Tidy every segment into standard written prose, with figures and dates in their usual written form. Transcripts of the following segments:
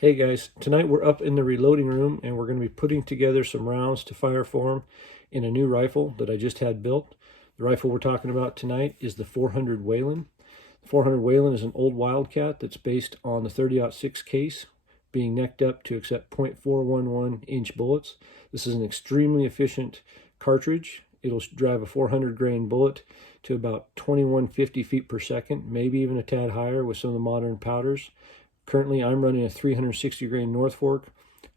Hey guys, tonight we're up in the reloading room and we're going to be putting together some rounds to fireform in a new rifle that I just had built. The rifle we're talking about tonight is the 400 Whelen. The 400 Whelen is an old Wildcat that's based on the 30-06 case, being necked up to accept .411 inch bullets. This is an extremely efficient cartridge. It'll drive a 400 grain bullet to about 2150 feet per second, maybe even a tad higher with some of the modern powders. Currently, I'm running a 360 grain North Fork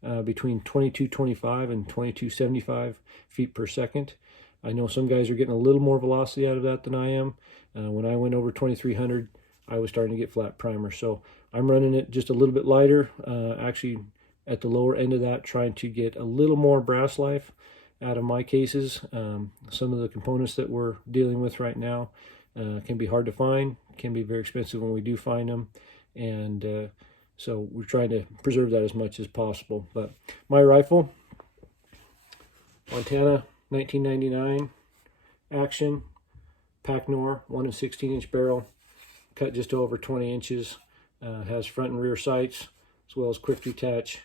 between 2225 and 2275 feet per second. I know some guys are getting a little more velocity out of that than I am. When I went over 2300, I was starting to get flat primer. So I'm running it just a little bit lighter, actually at the lower end of that, trying to get a little more brass life out of my cases. Some of the components that we're dealing with right now can be hard to find, can be very expensive when we do find them. And so we're trying to preserve that as much as possible. But my rifle, Montana 1999 action, Packnor 1 16 inch barrel, cut just over 20 inches, has front and rear sights as well as quick detach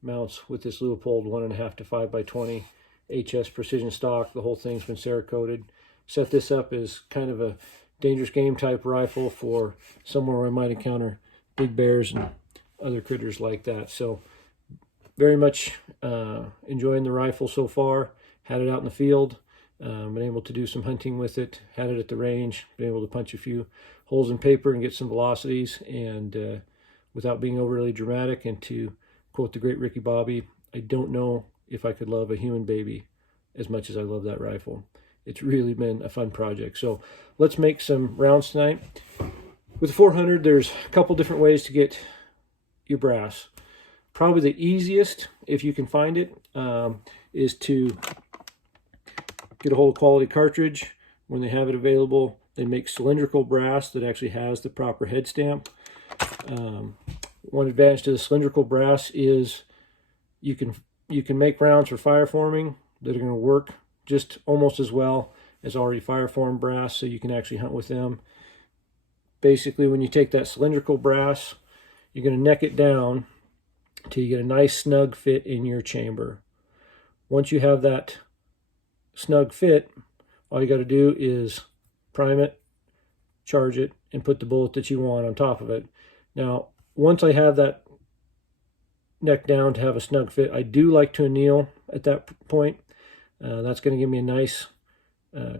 mounts with this Leupold 1.5 to 5x20 HS precision stock. The whole thing's been Cerakoted. Set this up as kind of a dangerous game type rifle for somewhere where I might encounter big bears and other critters like that. So very much enjoying the rifle so far. Had it out in the field, been able to do some hunting with it, had it at the range, been able to punch a few holes in paper and get some velocities, and without being overly dramatic, and to quote the great Ricky Bobby, I don't know if I could love a human baby as much as I love that rifle. It's really been a fun project. So let's make some rounds tonight. With the 400, there's a couple different ways to get your brass. Probably the easiest, if you can find it, is to get a hold of Quality Cartridge. When they have it available, they make cylindrical brass that actually has the proper head stamp. One advantage to the cylindrical brass is you can make rounds for fireforming that are going to work just almost as well as already fireformed brass, so you can actually hunt with them. Basically, when you take that cylindrical brass, you're going to neck it down till you get a nice snug fit in your chamber. Once you have that snug fit, all you got to do is prime it, charge it, and put the bullet that you want on top of it. Now, once I have that neck down to have a snug fit, I do like to anneal at that point. That's going to give me a nice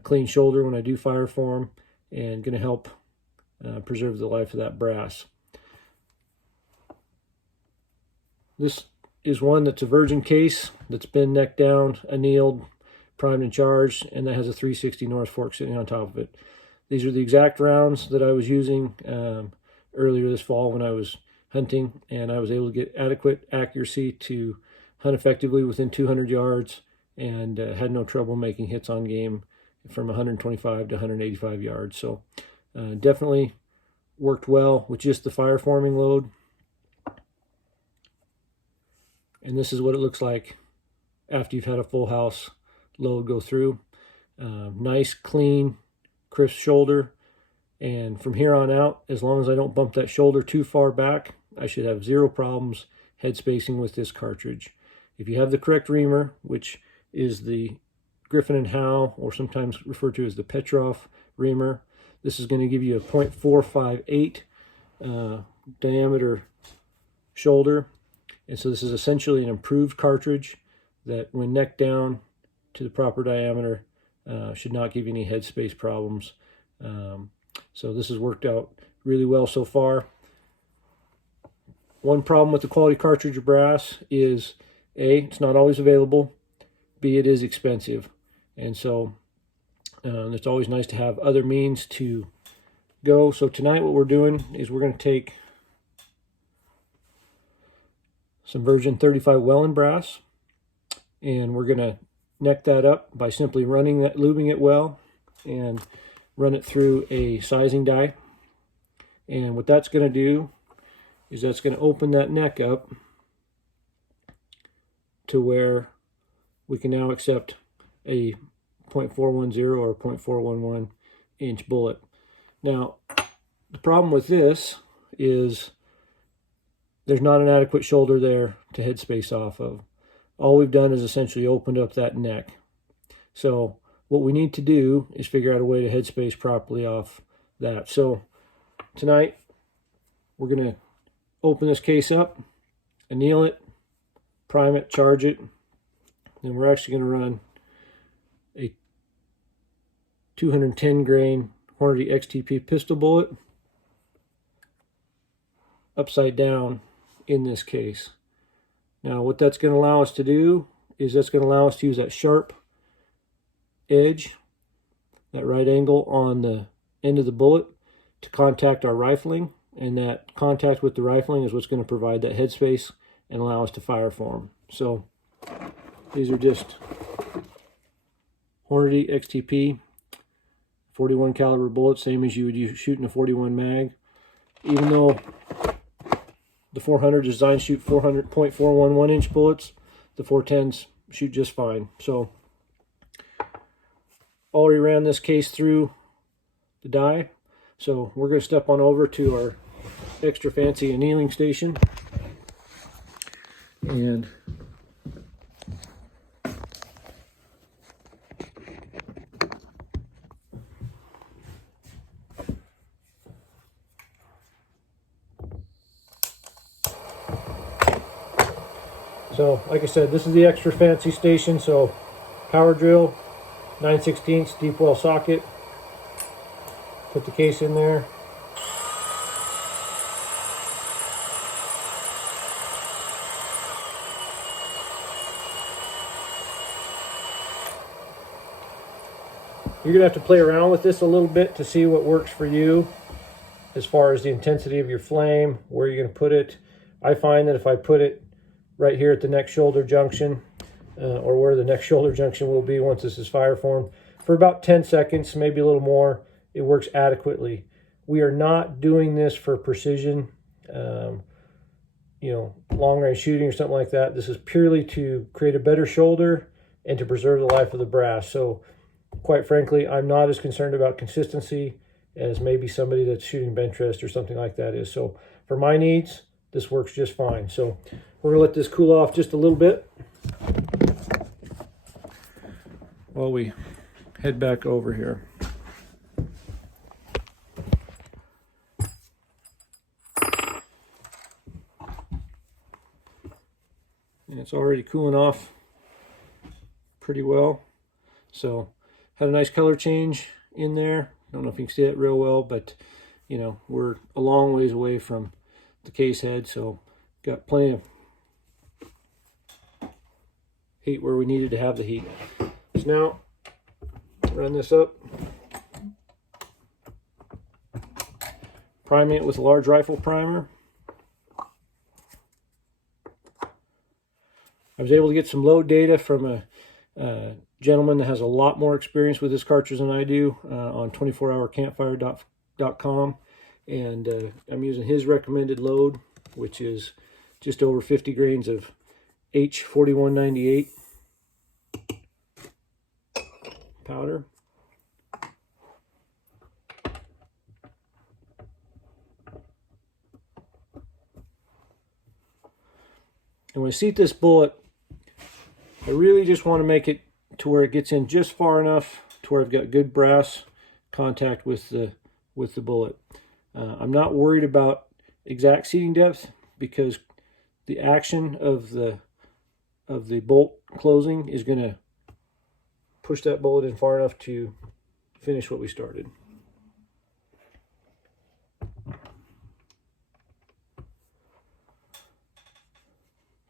clean shoulder when I do fireform, and going to help preserve the life of that brass. This is one that's a virgin case that's been necked down, annealed, primed and charged, and that has a 360 North Fork sitting on top of it. These are the exact rounds that I was using earlier this fall when I was hunting, and I was able to get adequate accuracy to hunt effectively within 200 yards, and had no trouble making hits on game from 125 to 185 yards. So definitely worked well with just the fireforming load. And this is what it looks like after you've had a full house load go through. Nice, clean, crisp shoulder. And from here on out, as long as I don't bump that shoulder too far back, I should have zero problems head spacing with this cartridge. If you have the correct reamer, which is the Griffin and Howe, or sometimes referred to as the Petrov reamer, this is going to give you a .458 diameter shoulder. And so this is essentially an improved cartridge that, when necked down to the proper diameter, should not give you any headspace problems. So this has worked out really well so far. One problem with the Quality Cartridge brass is A, it's not always available, B, it is expensive. And so it's always nice to have other means to go. So tonight what we're doing is we're going to take some virgin 35 Whelen brass, and we're going to neck that up by simply lubing it well, and run it through a sizing die. And what that's going to do is that's going to open that neck up to where we can now accept a .410 or 0.411 inch bullet. Now, the problem with this is there's not an adequate shoulder there to headspace off of. All we've done is essentially opened up that neck. So what we need to do is figure out a way to headspace properly off that. So tonight we're going to open this case up, anneal it, prime it, charge it, and we're actually going to run a 210 grain Hornady XTP pistol bullet upside down in this case. Now what that's going to allow us to do is that's going to allow us to use that sharp edge, that right angle on the end of the bullet to contact our rifling, and that contact with the rifling is what's going to provide that headspace and allow us to fire form. So these are just Hornady XTP 41 caliber bullets, same as you would shoot in a 41 mag. Even though the 400 is designed to shoot 400.411 inch bullets, the 410s shoot just fine. So already ran this case through the die, so we're going to step on over to our extra fancy annealing station and so like I said, this is the extra fancy station. So power drill, 9/16 deep well socket, put the case in there. You're going to have to play around with this a little bit to see what works for you as far as the intensity of your flame, where you're going to put it. I find that if I put it right here at the neck shoulder junction, or where the neck shoulder junction will be once this is fire formed, for about 10 seconds, maybe a little more, it works adequately. We are not doing this for precision, long range shooting or something like that. This is purely to create a better shoulder and to preserve the life of the brass. So quite frankly, I'm not as concerned about consistency as maybe somebody that's shooting bench rest or something like that is. So for my needs, this works just fine. So we're gonna let this cool off just a little bit while we head back over here. And it's already cooling off pretty well. So had a nice color change in there. Don't know if you can see it real well, but we're a long ways away from the case head, so got plenty of heat where we needed to have the heat. So now run this up, priming it with a large rifle primer. I was able to get some load data from a gentleman that has a lot more experience with this cartridge than I do on 24hourcampfire.com, and I'm using his recommended load, which is just over 50 grains of H4198 powder. And when I seat this bullet, I really just want to make it to where it gets in just far enough to where I've got good brass contact with the bullet. I'm not worried about exact seating depth because the action of the bolt closing is going to push that bullet in far enough to finish what we started.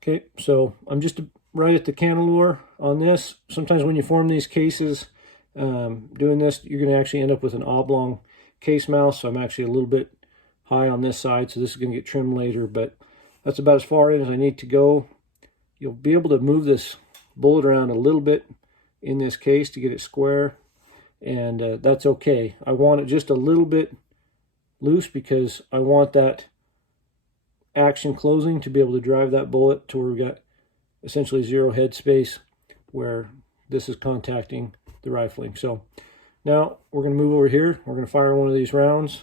Okay, so I'm just right at the cantilever on this. Sometimes when you form these cases, doing this, you're going to actually end up with an oblong case mouth. So I'm actually a little bit high on this side, so this is going to get trimmed later, but that's about as far in as I need to go. You'll be able to move this bullet around a little bit in this case to get it square, and that's okay. I want it just a little bit loose because I want that action closing to be able to drive that bullet to where we've got essentially zero head space where this is contacting the rifling. So now we're going to move over here. We're going to fire one of these rounds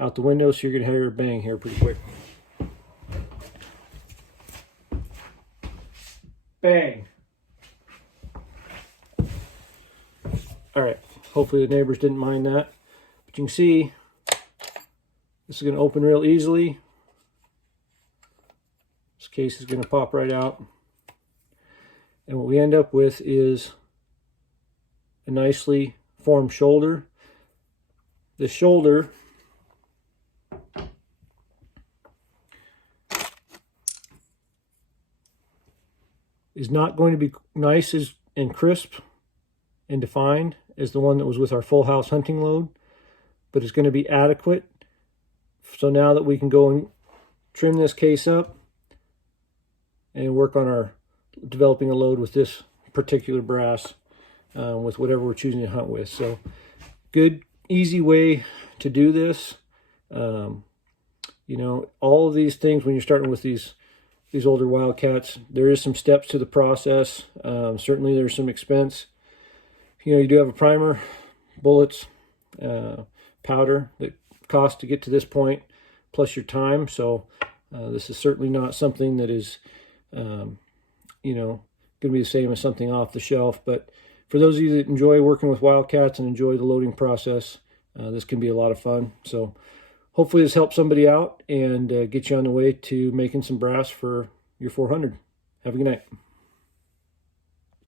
out the window, so you're going to hear a bang here pretty quick. Bang. All right, hopefully the neighbors didn't mind that. But you can see this is going to open real easily. This case is going to pop right out. And what we end up with is a nicely formed shoulder. The shoulder is not going to be nice and crisp and defined as the one that was with our full house hunting load, but it's going to be adequate. So now that we can go and trim this case up and work on our developing a load with this particular brass, with whatever we're choosing to hunt with. So good, easy way to do this. You know, all of these things, when you're starting with these older wildcats, there is some steps to the process. Certainly there's some expense. You know, you do have a primer, bullets, powder that cost to get to this point, plus your time. So this is certainly not something that is, you know, going to be the same as something off the shelf. But for those of you that enjoy working with wildcats and enjoy the loading process, this can be a lot of fun. So hopefully this helps somebody out and get you on the way to making some brass for your 400. Have a good night.